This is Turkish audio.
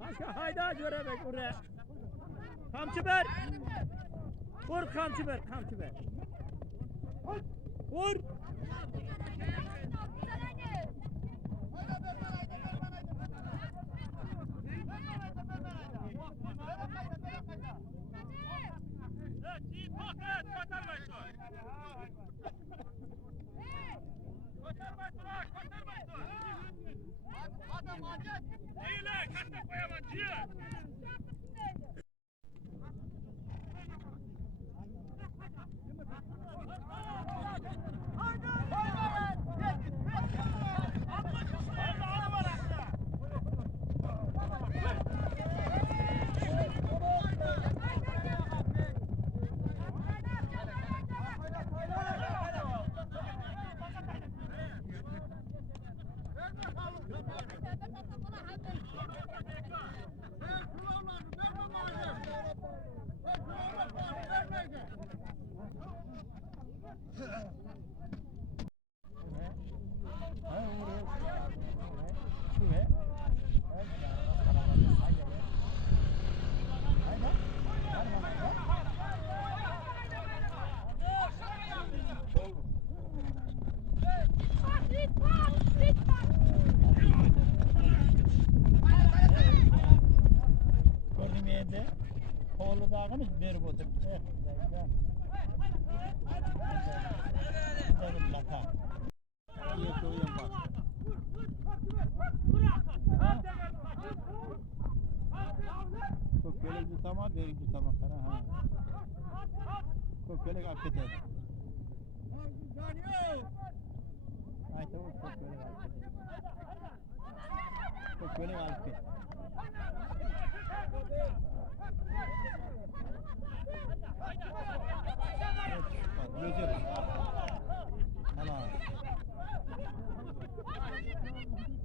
Başka hayda görebek buraya. Kamçı ver. Vur kamçı ver. Kamçı ver. Vur. Oğlu dağını ver bu tip. Köpkelek tutama, beri tutama kana ha. Köpkelek akıt et. Ay tamam köpkelek akıt et. Köpkelek akıt et.